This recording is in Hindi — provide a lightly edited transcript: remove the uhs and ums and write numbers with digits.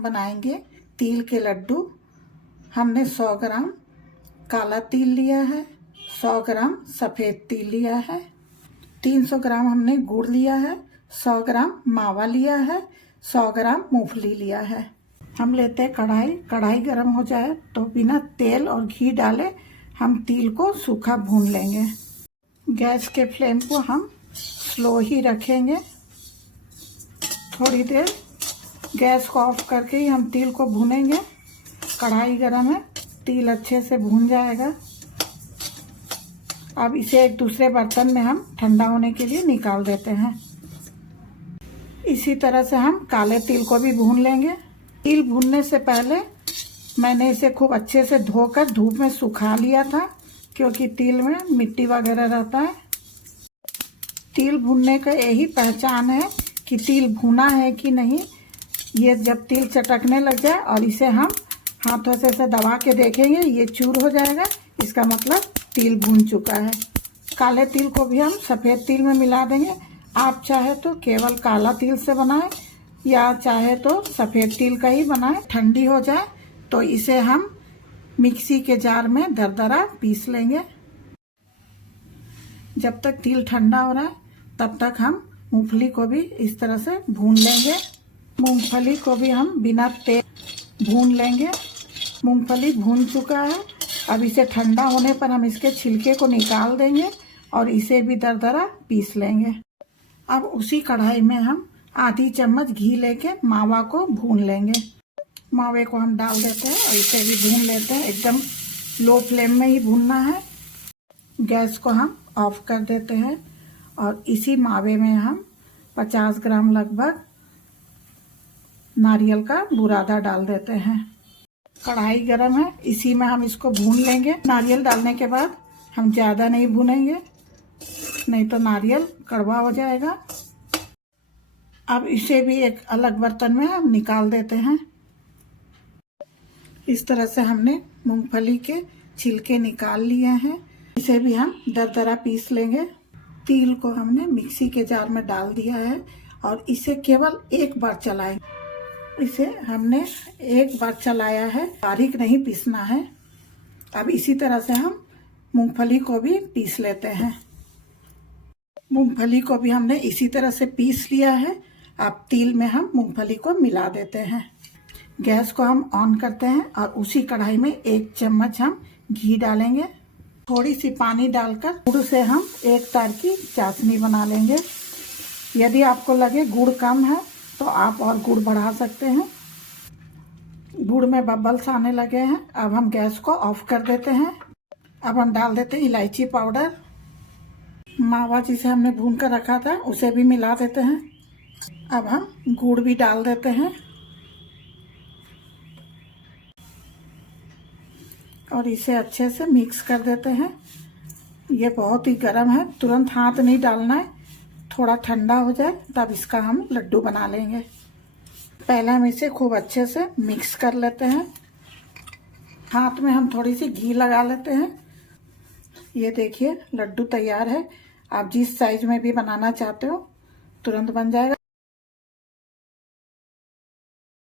बनाएंगे तिल के लड्डू। हमने 100 ग्राम काला तिल लिया है, 100 ग्राम सफ़ेद तिल लिया है, 300 ग्राम हमने गुड़ लिया है, 100 ग्राम मावा लिया है, 100 ग्राम मूंगफली लिया है। हम लेते हैं कढ़ाई। कढ़ाई गर्म हो जाए तो बिना तेल और घी डाले हम तिल को सूखा भून लेंगे। गैस के फ्लेम को हम स्लो ही रखेंगे। थोड़ी देर गैस को ऑफ करके ही हम तिल को भूनेंगे। कढ़ाई गरम है, तिल अच्छे से भून जाएगा। अब इसे एक दूसरे बर्तन में हम ठंडा होने के लिए निकाल देते हैं। इसी तरह से हम काले तिल को भी भून लेंगे। तिल भूनने से पहले मैंने इसे खूब अच्छे से धोकर धूप में सुखा लिया था, क्योंकि तिल में मिट्टी वगैरह रहता है। तिल भूनने का यही पहचान है कि तिल भुना है कि नहीं। ये जब तिल चटकने लग जाए और इसे हम हाथों से ऐसे दबा के देखेंगे, ये चूर हो जाएगा, इसका मतलब तिल भून चुका है। काले तिल को भी हम सफ़ेद तिल में मिला देंगे। आप चाहे तो केवल काला तिल से बनाएं या चाहे तो सफ़ेद तिल का ही बनाएं। ठंडी हो जाए तो इसे हम मिक्सी के जार में दरदरा पीस लेंगे। जब तक तिल ठंडा हो रहा है तब तक हम मूंगफली को भी इस तरह से भून लेंगे। मूंगफली को भी हम बिना तेल भून लेंगे। मूंगफली भून चुका है। अब इसे ठंडा होने पर हम इसके छिलके को निकाल देंगे और इसे भी दरदरा पीस लेंगे। अब उसी कढ़ाई में हम आधी चम्मच घी लेके मावा को भून लेंगे। मावे को हम डाल देते हैं और इसे भी भून लेते हैं। एकदम लो फ्लेम में ही भूनना है। गैस को हम ऑफ कर देते हैं और इसी मावे में हम 50 ग्राम लगभग नारियल का बुरादा डाल देते हैं। कढ़ाई गरम है, इसी में हम इसको भून लेंगे। नारियल डालने के बाद हम ज़्यादा नहीं भूनेंगे, नहीं तो नारियल कड़वा हो जाएगा। अब इसे भी एक अलग बर्तन में हम निकाल देते हैं। इस तरह से हमने मूंगफली के छिलके निकाल लिए हैं। इसे भी हम दरदरा पीस लेंगे। तिल को हमने मिक्सी के जार में डाल दिया है और इसे केवल एक बार चलाएंगे। इसे हमने एक बार चलाया है, बारीक नहीं पीसना है। अब इसी तरह से हम मूंगफली को भी पीस लेते हैं। मूंगफली को भी हमने इसी तरह से पीस लिया है। अब तिल में हम मूंगफली को मिला देते हैं। गैस को हम ऑन करते हैं और उसी कढ़ाई में 1 चम्मच हम घी डालेंगे। थोड़ी सी पानी डालकर गुड़ से हम एक तार की चाशनी बना लेंगे। यदि आपको लगे गुड़ कम है तो आप और गुड़ बढ़ा सकते हैं। गुड़ में बबल्स आने लगे हैं। अब हम गैस को ऑफ कर देते हैं। अब हम डाल देते हैं इलायची पाउडर। मावा जिसे हमने भून कर रखा था उसे भी मिला देते हैं। अब हम गुड़ भी डाल देते हैं और इसे अच्छे से मिक्स कर देते हैं। ये बहुत ही गर्म है, तुरंत हाथ नहीं डालना है। थोड़ा ठंडा हो जाए तब इसका हम लड्डू बना लेंगे। पहले हम इसे खूब अच्छे से मिक्स कर लेते हैं। हाथ में हम थोड़ी सी घी लगा लेते हैं। ये देखिए लड्डू तैयार है। आप जिस साइज में भी बनाना चाहते हो तुरंत बन जाएगा।